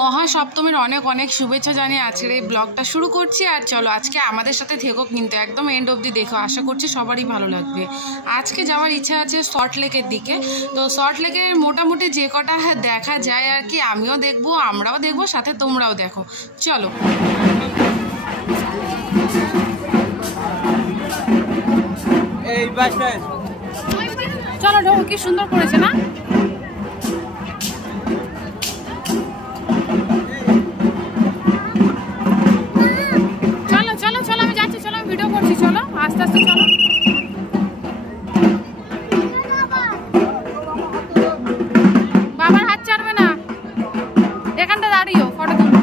মহাসপ্তমীর অনেক অনেক শুভেচ্ছা জানিয়ে আজকের এই ব্লগটা শুরু করছি। আর চলো আজকে আমাদের সাথে থেকো, কিন্তু একদম এন্ড অবধি দেখো, আশা করছি সবারই ভালো লাগবে। আজকে যাওয়ার ইচ্ছা আছে সল্ট লেকের দিকে। তো সল্ট লেকের মোটামুটি যে কটা দেখা যায় আর কি, আমিও দেখবো, আমরাও দেখবো, সাথে তোমরাও দেখো। চলো চলো ঢোক, কি সুন্দর করেছে না? চলো চলো চলো, আমি যাচ্ছি, চলো আমি ভিডিও করছি, চলো আস্তে আস্তে চলো। বাবার হাত ছাড়বে না, এখানটা দাঁড়িয়েও ফটো তুলো।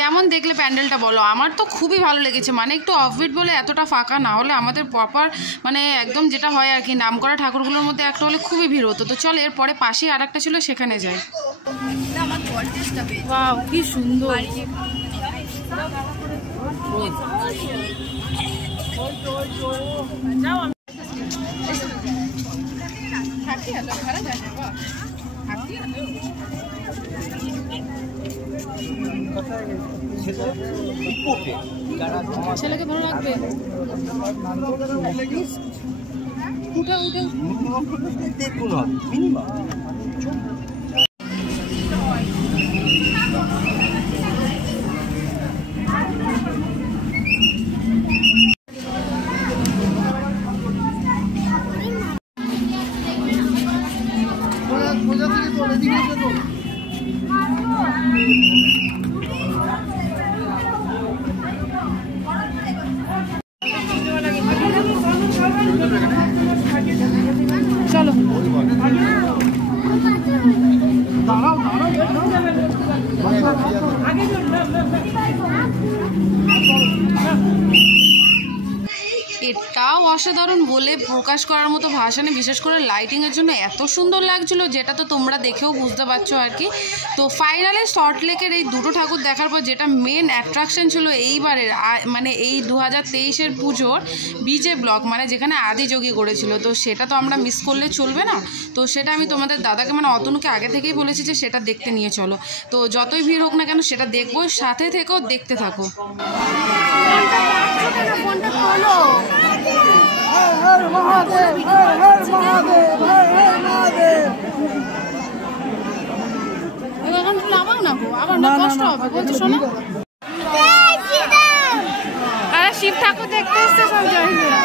কেমন দেখলে প্যান্ডেলটা বলো? আমার তো খুবই ভালো লেগেছে, মানে একটু অফবিট বলে এতটা ফাঁকা না হলে আমাদের প্রপার মানে একদম যেটা হয় আর কি, নামকরা ঠাকুরগুলোর মধ্যে একটা হলে খুবই ভিড় হতো। তো চল এরপরে পাশেই আর একটা ছিল, সেখানে যাই। ওয়াও কি সুন্দর! ছেলেকে ভালো লাগবে। উঠে উঠে চলো। এটাও অসাধারণ বলে প্রকাশ করার মতো ভাষা নেই, বিশেষ করে লাইটিংয়ের জন্য এত সুন্দর লাগছিল, যেটা তো তোমরা দেখেও বুঝতে পারছো আর কি। তো ফাইনালি সল্ট লেকের এই দুটো ঠাকুর দেখার পর যেটা মেন অ্যাট্রাকশন ছিল এইবারের মানে এই 2023-এর পুজোর বিজে ব্লক, মানে যেখানে আদিযোগী করেছিল, তো সেটা তো আমরা মিস করলে চলবে না। তো সেটা আমি তোমাদের দাদাকে মানে অতনুকে আগে থেকেই বলেছি যে সেটা দেখতে নিয়ে চলো। তো যতই ভিড় হোক না কেন সেটা দেখবো, সাথে থেকেও দেখতে থাকো। শিব ঠাকুর দেখতে এসছে সব জয়ীরা।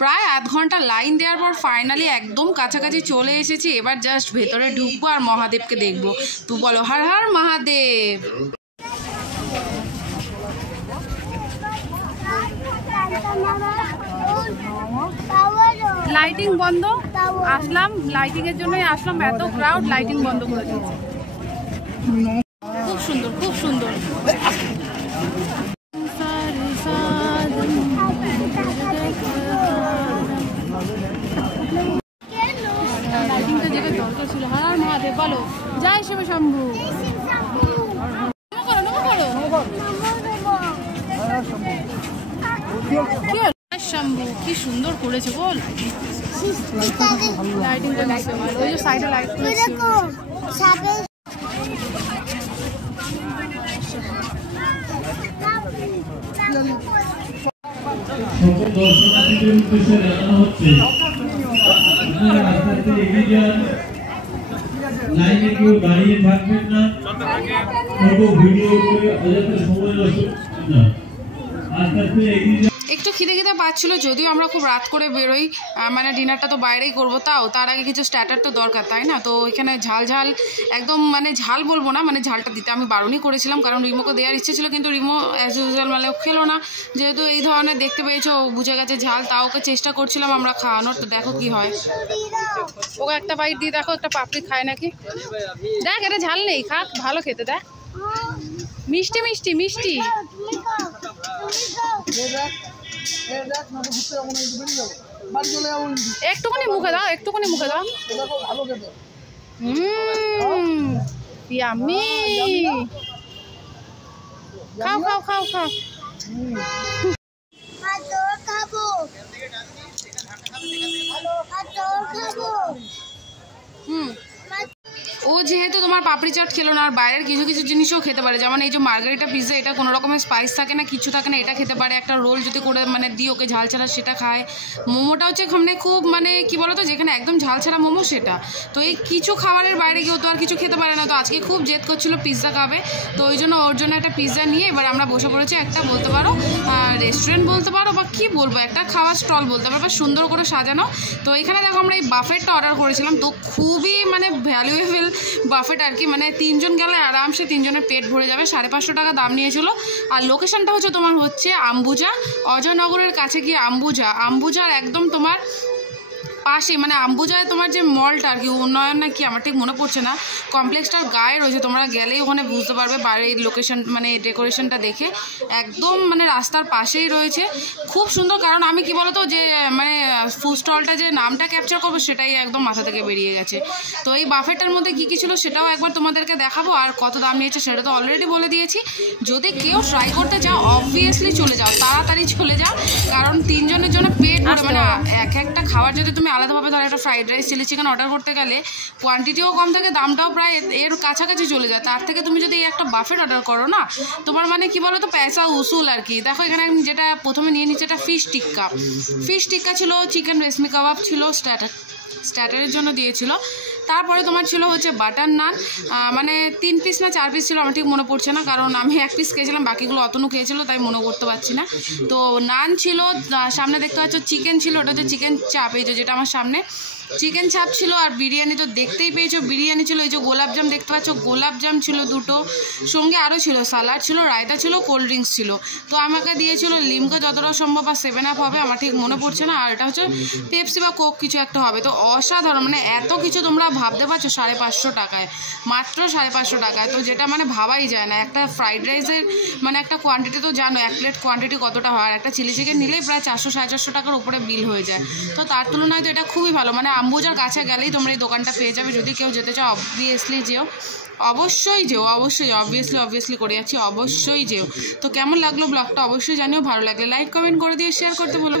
প্রায় আধ ঘন্টা লাইন দেওয়ার পর ফাইনালি একদম কাছাকাছি চলে এসেছি। এবার জাস্ট ভেতরে ঢুকবো আর মহাদেবকে দেখবো। তো বলো হর হর মহাদেব। লাইটিং বন্ধ, আসলাম লাইটিং এর জন্যই আসলাম, এত ক্রাউড, লাইটিং বন্ধ করে দিয়েছে। খুব সুন্দর, খুব সুন্দর। লাইটিংটা যেটা দরকার ছিল। হর হর মহাদেব বলো, জয় শিব শম্ভু। সুন্দর করেছে বল, লাইটিং ওই যে সাইডে লাইট দর্শনার্থীদের উদ্দেশ্যে জানানো হচ্ছে আপনারা আস্তে আস্তে এগিয়ে যান, লাইনে কেউ দাঁড়িয়ে থাকবেন না, ফটো ভিডিও করে অযথা সময় নষ্ট করবেন না, আস্তে আস্তে এগিয়ে যান। একটু খিদে খিদে পাচ্ছিলো, যদিও আমরা খুব রাত করে বেরোই, মানে ডিনারটা তো বাইরেই করবো, তাও তার আগে কিছু স্টার্টার তো দরকার, তাই না? তো এখানে ঝাল ঝাল একদম, মানে ঝাল বলবো না, মানে ঝালটা দিতে আমি বারণই করেছিলাম, কারণ রিমোকে দেওয়ার ইচ্ছে ছিল, কিন্তু রিমো অ্যাজ ইউজুয়াল মানে খেলো না, যেহেতু এই ধরনের দেখতে পেয়েছো বুঝে গেছে ঝাল, তাও ওকে চেষ্টা করছিলাম আমরা খাওয়ানোর, তো দেখো কি হয়। ওকে একটা বাইট দিয়ে দেখো, একটা পাপড়ি খায় নাকি, দেখ এটা ঝাল নেই, খাক, ভালো খেতে, দেখ মিষ্টি মিষ্টি মিষ্টি। একটুখানি মুখে দাও, একটুখানি মুখে দাও। ইয়াম্মি, খাও খাও খাও খাও। ও যেহেতু তোমার পাপড়ি চাট খেলো না, আর বাইরের কিছু কিছু জিনিসও খেতে পারে, যেমন এই যে মার্গারিটা পিৎজা, এটা কোনো রকমের স্পাইস থাকে না, কিছু থাকে না, এটা খেতে পারে। একটা রোল যদি করে মানে দিই ওকে ঝাল ছাড়া, সেটা খায়। মোমোটা হচ্ছে সামনে খুব মানে কি বলতো, যেখানে একদম ঝাল ছাড়া মোমো সেটা। তো এই কিছু খাবারের বাইরে গিয়েও তো আর কিছু খেতে পারে না, তো আজকে খুব জেদ করছিল পিৎজা খাবে, তো ওই জন্য ওর জন্য একটা পিৎজা নিয়ে এবার আমরা বসে পড়েছি। একটা বলতে পারো রেস্টুরেন্ট বলতে পারো, বা কি বলবো, একটা খাওয়ার স্টল বলতে পারো, বা সুন্দর করে সাজানো। তো এখানে দেখো আমরা এই বাফেটটা অর্ডার করেছিলাম, তো খুবই মানে ভ্যালুয়েবল বাফেট আর কি, মানে তিনজন গেলে আরামসে তিনজনের পেট ভরে যাবে। 550 টাকা দাম নিয়েছিল। আর লোকেশনটা হচ্ছে তোমার হচ্ছে আম্বুজা, অজয়নগরের কাছে গিয়ে আম্বুজার একদম তোমার পাশে, মানে আম্বুজায় তোমার যে মলটা আর কি, উন্নয়ন না কি আমার ঠিক মনে পড়ছে না, কমপ্লেক্সটার গায়ে রয়েছে, তোমরা গেলেই ওখানে বুঝতে পারবে বাড়ির লোকেশন, মানে ডেকোরেশনটা দেখে একদম মানে রাস্তার পাশেই রয়েছে, খুব সুন্দর। কারণ আমি কি বলতো, যে মানে ফুড স্টলটা যে নামটা ক্যাপচার করবো সেটাই একদম মাথা থেকে বেরিয়ে গেছে। তো এই বাফেটটার মধ্যে কী কী ছিল সেটাও একবার তোমাদেরকে দেখাবো, আর কত দাম নিয়েছে সেটা তো অলরেডি বলে দিয়েছি। যদি কেউ ট্রাই করতে চাও অবভিয়াসলি চলে যাও, তাড়াতাড়ি চলে যাও, কারণ তিনজনের জন্য পেট ভরে, মানে একটা খাবার যদি তুমি আলাদাভাবে ধরো একটা fried rice chilli chicken order করতে গেলে কোয়ান্টিটিও কম থাকে, দামটাও প্রায় এর কাছাকাছি চলে যায়, তার থেকে তুমি যদি এই একটা বাফেট অর্ডার করো না, তোমার মানে কি বলো তো, পয়সা উসুল আর কি। দেখো এখানে যেটা প্রথমে নিয়ে নিচ্ছে, এটা ফিশ টিক্কা ছিল, চিকেন রেশমি কাবাব ছিল, স্টার্টারের জন্য দিয়েছিল। তারপরে তোমার ছিল হচ্ছে বাটার নান, মানে 3 পিস না 4 পিস ছিল, আমার ঠিক মনে পড়ছে না, কারণ আমি 1 পিস খেয়েছিলাম, বাকিগুলো অতনু খেয়েছিল, তাই মনে করতে পারছি না। তো নান ছিল, সামনে দেখতে পাচ্ছ চিকেন ছিল, ওটা হচ্ছে চিকেন চাপ, এই যেটা আমার সামনে চিকেন চাপ ছিল। আর বিরিয়ানি তো দেখতেই পেয়েছো, বিরিয়ানি ছিল, এই যে গোলাপজাম দেখতে পাচ্ছ, গোলাপজাম ছিল 2টো, সঙ্গে আরও ছিল সালাড ছিল, রায়তা ছিল, কোল্ড ড্রিঙ্কস ছিল। তো আমাকে দিয়েছিল লিমকা যতটা সম্ভব, বা 7 আপ হবে, আমার ঠিক মনে পড়ছে না, আর এটা হচ্ছে পেপসি বা কোক কিছু একটা হবে। তো অসাধারণ, মানে এত কিছু তোমরা ভাবতে পারছো 550 টাকায়, মাত্র 550 টাকায়, তো যেটা মানে ভাবাই যায় না। একটা ফ্রাইড রাইসের মানে একটা কোয়ান্টিটি তো জানো, 1 প্লেট কোয়ান্টিটি কতটা হয়, আর একটা চিলি চিকেন নিলেই প্রায় 400-450 টাকার উপরে বিল হয়ে যায়। তো তার তুলনায় তো এটা খুবই ভালো, মানে আম্বুজার কাছে গেলেই তোমরা এই দোকানটা পেয়ে যাবে। যদি কেউ যেতে চাও অবভিয়াসলি যেও, অবশ্যই অবভিয়াসলি করে যাচ্ছি, অবশ্যই যেও। তো কেমন লাগলো ব্লগটা অবশ্যই জানিও, ভালো লাগলে লাইক কমেন্ট করে দিয়ে শেয়ার করতে বলো।